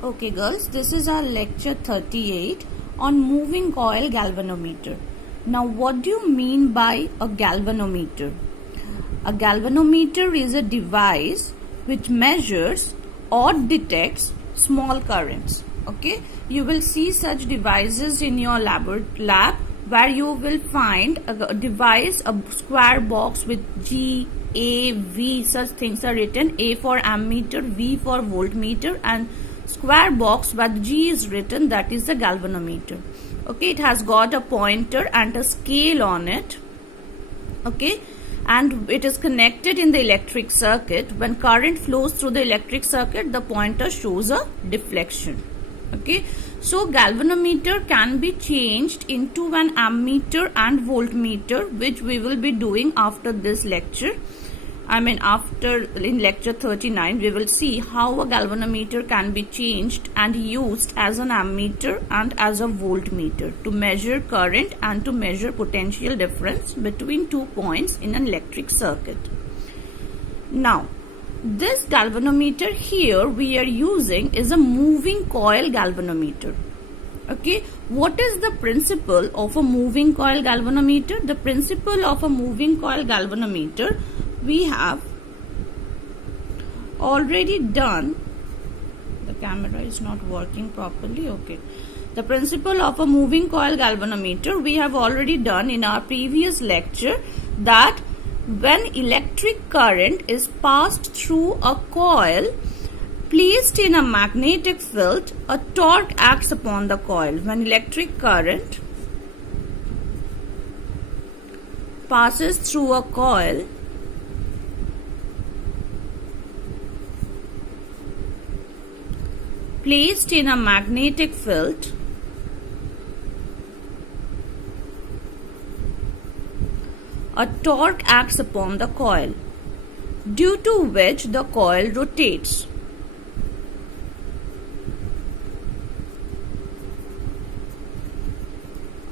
Okay girls, this is our lecture 38 on moving coil galvanometer. Now what do you mean by a galvanometer? A galvanometer is a device which measures or detects small currents. Okay, you will see such devices in your lab where you will find a device, a square box with G, A, V, such things are written. A for ammeter, V for voltmeter, and square box where G is written, that is the galvanometer. Okay, it has got a pointer and a scale on it. Okay, and it is connected in the electric circuit. When current flows through the electric circuit, the pointer shows a deflection. Okay, so galvanometer can be changed into an ammeter and voltmeter, which we will be doing after this lecture. After in lecture 39, we will see how a galvanometer can be changed and used as an ammeter and as a voltmeter to measure current and to measure potential difference between 2 points in an electric circuit. Now, this galvanometer here we are using is a moving coil galvanometer. Okay, what is the principle of a moving coil galvanometer? The principle of a moving coil galvanometer we have already done. The camera is not working properly. Okay, the principle of a moving coil galvanometer we have already done in our previous lecture, that when electric current is passed through a coil placed in a magnetic field, a torque acts upon the coil. When electric current passes through a coil placed in a magnetic field, a torque acts upon the coil, due to which the coil rotates.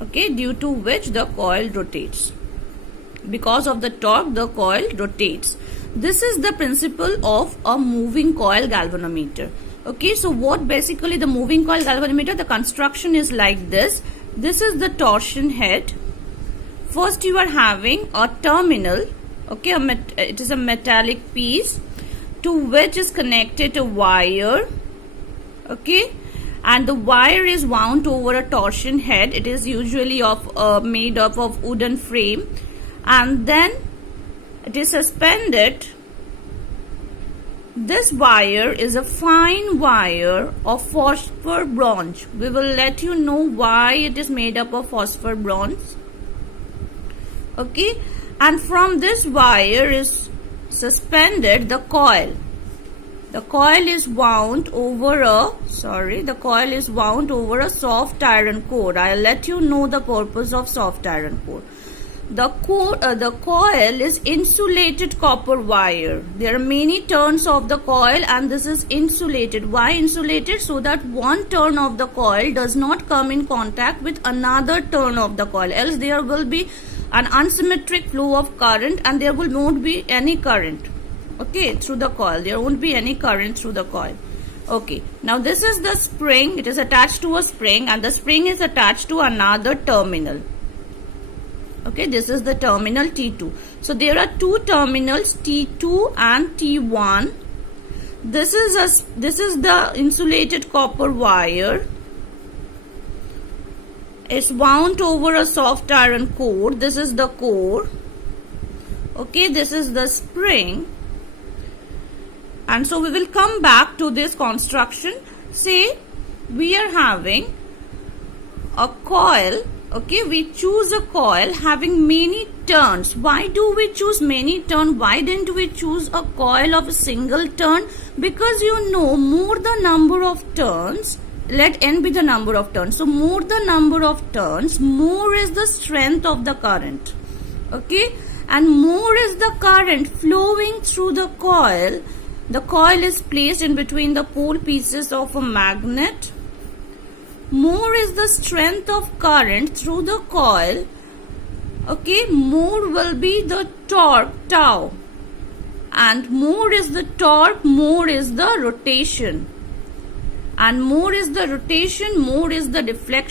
Okay, due to which the coil rotates. Because of the torque, the coil rotates. This is the principle of a moving coil galvanometer. Okay, so what basically the moving coil galvanometer, the construction is like this. This is the torsion head. First you are having a terminal. Okay, it is a metallic piece to which is connected a wire. Okay, and the wire is wound over a torsion head. It is usually made up of wooden frame, and then it is suspended. This wire is a fine wire of phosphor bronze. We will let you know why it is made up of phosphor bronze. Okay, and from this wire is suspended the coil. The coil is wound over a soft iron core. I'll let you know the purpose of soft iron core. The coil is insulated copper wire. There are many turns of the coil and this is insulated. Why insulated? So that one turn of the coil does not come in contact with another turn of the coil. Else there will be an unsymmetric flow of current and there will not be any current. Okay, through the coil. There won't be any current through the coil. Okay, now this is the spring. It is attached to a spring and the spring is attached to another terminal. Okay, this is the terminal T2. So there are two terminals, T2 and T1. This is the insulated copper wire. It's wound over a soft iron core. This is the core. Okay, this is the spring. And so we will come back to this construction. Say we are having a coil. Okay, we choose a coil having many turns. Why do we choose many turns? Why didn't we choose a coil of a single turn? Because you know, more the number of turns, let n be the number of turns. So more the number of turns, more is the strength of the current. Okay, and more is the current flowing through the coil. The coil is placed in between the pole pieces of a magnet. More is the strength of current through the coil. Okay, more will be the torque tau, and more is the torque, more is the rotation. and more is the rotation, more is the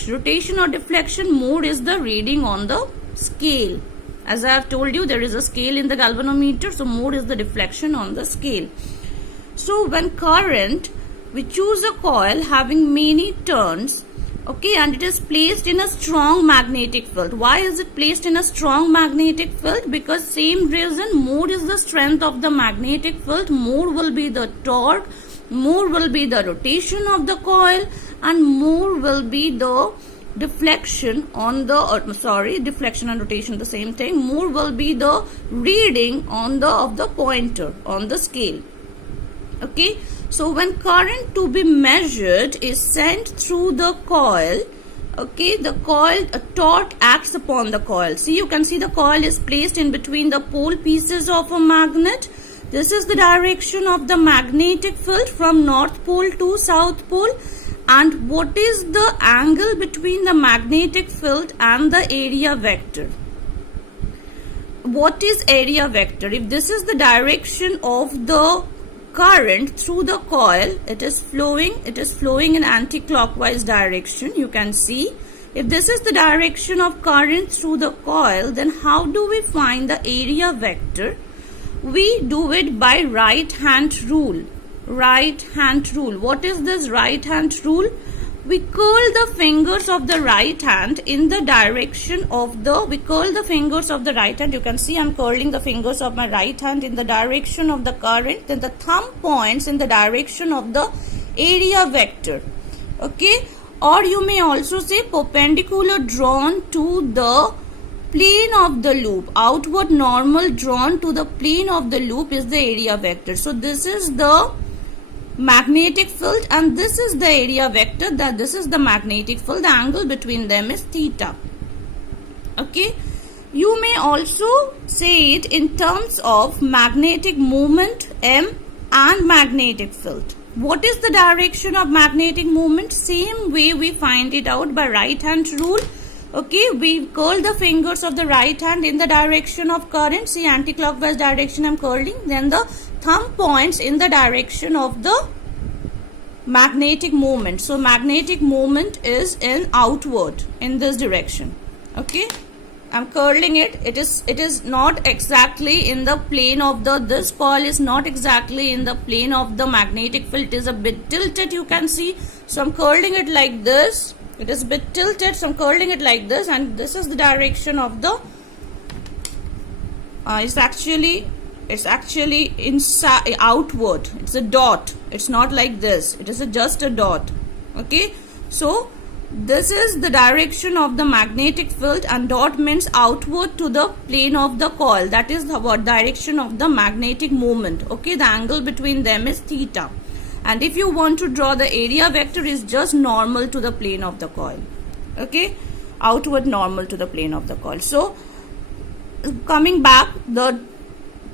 rotation or deflection, more is the reading on the scale. As I have told you, there is a scale in the galvanometer, so more is the deflection on the scale. So when current, we choose a coil having many turns, okay, and it is placed in a strong magnetic field. Why is it placed in a strong magnetic field? Because same reason, more is the strength of the magnetic field, more will be the torque, more will be the rotation of the coil, and more will be the deflection on the deflection and rotation the same thing, more will be the reading on the of the pointer on the scale. Okay, so when current to be measured is sent through the coil, okay, the coil, a torque acts upon the coil. See, you can see the coil is placed in between the pole pieces of a magnet. This is the direction of the magnetic field from north pole to south pole. And what is the angle between the magnetic field and the area vector? What is area vector? If this is the direction of the current through the coil, it is flowing in anti-clockwise direction, you can see. If this is the direction of current through the coil, then how do we find the area vector? We do it by right hand rule. Right hand rule. What is this right hand rule? We curl the fingers of the right hand in the direction of the, you can see I'm curling the fingers of my right hand in the direction of the current, then the thumb points in the direction of the area vector. Okay, or you may also say perpendicular drawn to the plane of the loop, outward normal drawn to the plane of the loop is the area vector. So this is the magnetic field and this is the area vector, that this is the magnetic field, the angle between them is theta. Okay, you may also say it in terms of magnetic moment M and magnetic field. What is the direction of magnetic moment? Same way we find it out by right hand rule. Okay, we curl the fingers of the right hand in the direction of current. See, anti-clockwise direction I'm curling. Then the thumb points in the direction of the magnetic moment. So magnetic moment is in outward in this direction. Okay, I'm curling it. It is not exactly in the plane of the, this coil is not exactly in the plane of the magnetic field. It is a bit tilted, you can see. So I'm curling it like this. It is a bit tilted, so I'm curling it like this, and this is the direction of the it's actually inside, outward. It's a dot. It's not like this. It is just a dot. Okay, so this is the direction of the magnetic field, and dot means outward to the plane of the coil. That is the direction of the magnetic moment. Okay, the angle between them is theta. And if you want to draw the area vector, is just normal to the plane of the coil. Okay, outward normal to the plane of the coil. So coming back, the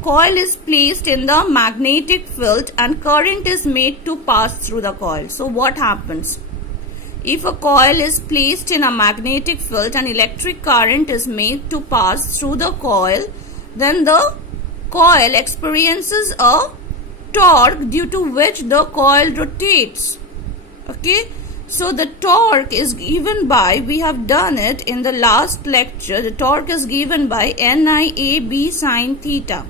coil is placed in the magnetic field and current is made to pass through the coil. So what happens? If a coil is placed in a magnetic field and electric current is made to pass through the coil, then the coil experiences a torque due to which the coil rotates. Okay, so the torque is given by, we have done it in the last lecture, the torque is given by NIAB sine theta,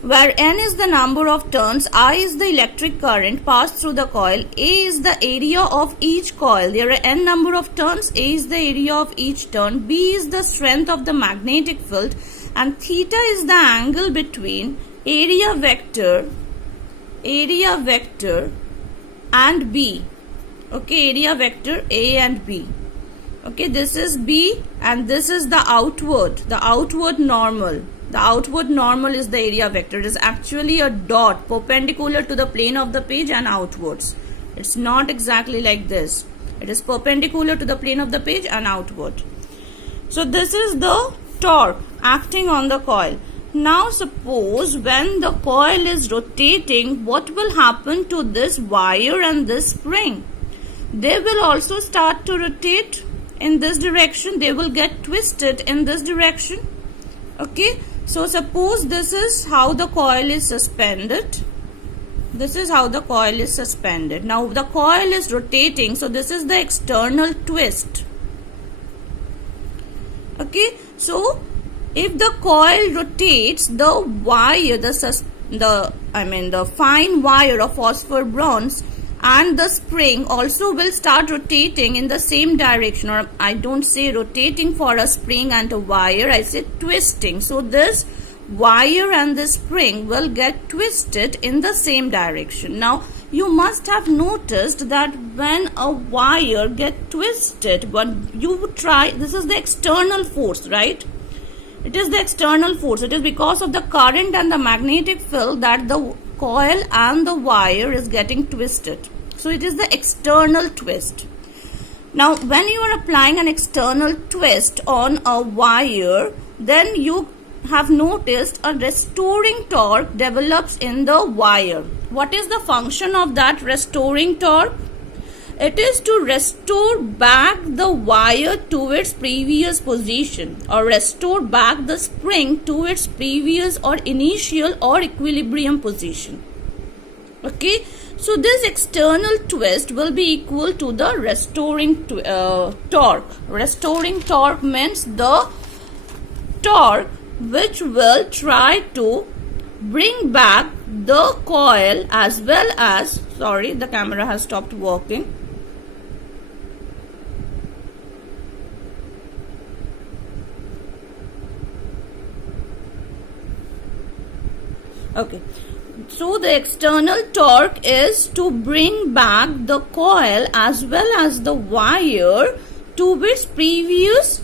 where N is the number of turns, I is the electric current passed through the coil, A is the area of each coil, there are N number of turns, A is the area of each turn, B is the strength of the magnetic field, and theta is the angle between area vector and B. Okay, area vector A and B. Okay, this is B and this is the outward normal. The outward normal is the area vector. It is actually a dot perpendicular to the plane of the page and outwards. It's not exactly like this. It is perpendicular to the plane of the page and outward. So this is the torque acting on the coil. Now suppose when the coil is rotating, what will happen to this wire and this spring? They will also start to rotate in this direction. They will get twisted in this direction. Okay, so suppose this is how the coil is suspended. This is how the coil is suspended. Now the coil is rotating, so this is the external twist. Okay, so if the coil rotates, the wire, the fine wire of phosphor bronze and the spring also will start rotating in the same direction. Or I don't say rotating for a spring and a wire, I say twisting. So this wire and the spring will get twisted in the same direction. Now you must have noticed that when a wire get twisted, when you try, this is the external force, right? It is the external force. It is because of the current and the magnetic field that the coil and the wire is getting twisted. So it is the external twist. Now when you are applying an external twist on a wire, then you have noticed a restoring torque develops in the wire. What is the function of that restoring torque? It is to restore back the wire to its previous position, or restore back the spring to its previous or initial or equilibrium position. Okay, so this external twist will be equal to the restoring torque. Restoring torque means the torque which will try to bring back the coil as well as, sorry, the camera has stopped working. Okay, so the external torque is to bring back the coil as well as the wire to its previous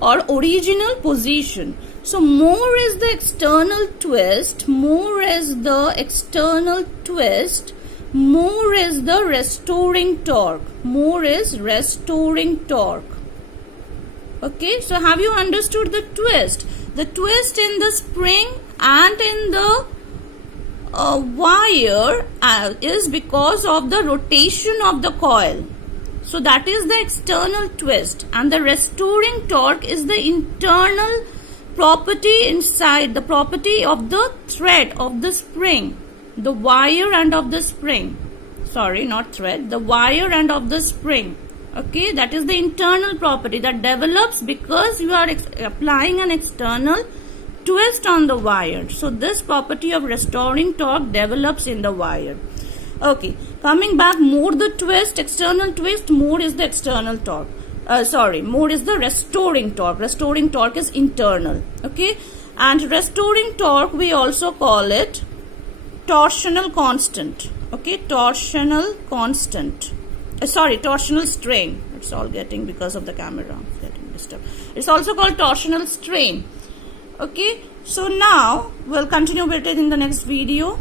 or original position. So more is the external twist, more is the external twist, more is the restoring torque, more is restoring torque. Okay, so have you understood the twist? The twist in the spring and in the wire is because of the rotation of the coil. So that is the external twist, and the restoring torque is the internal property inside, the property of the thread of the spring, the wire and of the spring. Sorry, not thread, the wire and of the spring. Okay, that is the internal property that develops because you are applying an external twist on the wire. So this property of restoring torque develops in the wire. Okay, coming back, more the twist, external twist, more is the external torque. More is the restoring torque. Restoring torque is internal. Okay, and restoring torque we also call it torsional constant. Okay, torsional constant. Torsional strain. It's all getting because of the camera getting disturbed. It's also called torsional strain. Okay, so now we'll continue with it in the next video.